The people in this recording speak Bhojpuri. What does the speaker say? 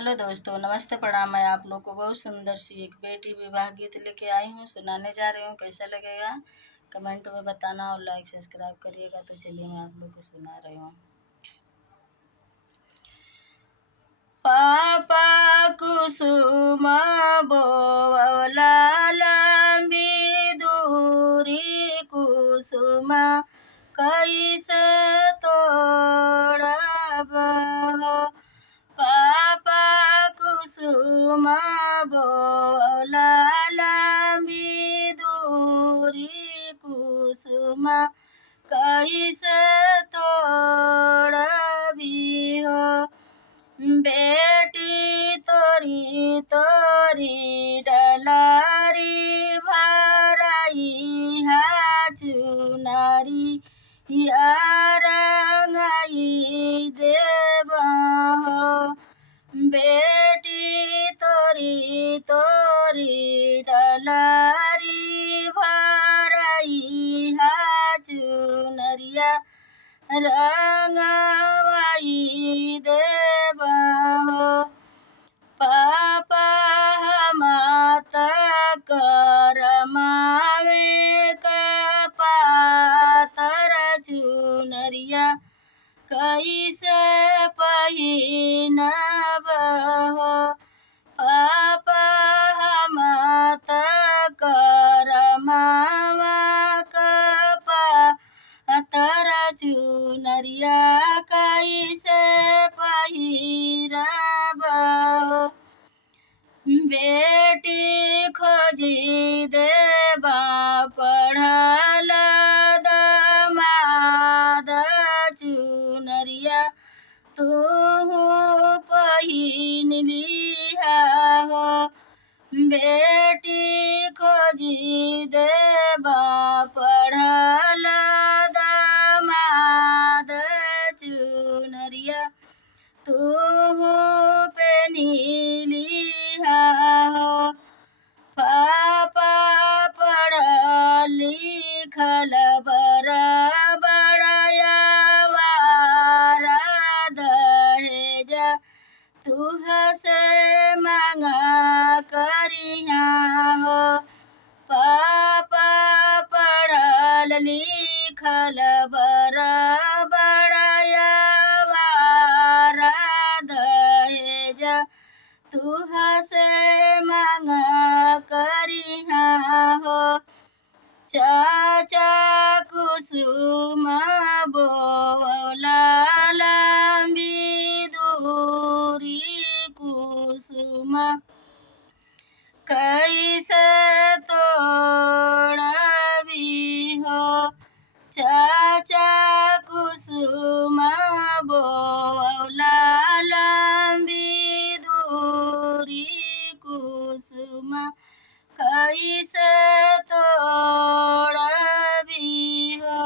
हेलो दोस्तों, नमस्ते प्रणाम। मैं आप लोग को बहुत सुंदर सी एक बेटी विवाह गीत लेके आई हूँ, सुनाने जा रही हूँ। कैसा लगेगा कमेंट में बताना और लाइक सब्सक्राइब करिएगा। तो चलिए मैं आप लोग को सुना रही हूँ। पापा कुसुम बोवला लंबी दूरी कुसुम कैसे तोड़ब हो। पापा कुसुम बोला लंबी दूरी कुसुम कैसे तोड़बी हो। बेटी तोरी तोरी डलारी भराई है चुनारी रंगाई देव हो। बेटी तोरी तोरी डलारी भराई है चुनरिया रंगवाई देव हो। पापा मात करमा में कपातर चुनरिया कैसे पहिनब हो। पापा मात करमा कपातर चुनरिया कैसे पहिरब हो। बेटी खोजी देबा पढ़ल दमाद चुनरिया तू पहिन लिहा हो। बेटी खोजी देबा पढ़ल दमाद चुनरिया तू पेनी लिहा हो। पापा पढ़ल लिखल बड़ाया दहेज तुहसे मांगा करिया हो। पापा पढ़ल लिखल बड़ाया दहेज तुहसे मांगा करिया हो। चाचा कुसुम बोला लंबी दूरी कुसुम कैसे तोड़बी हो। चाचा कुसुम बोला लंबी दूरी कुसुम कैसे तोड़बी हो।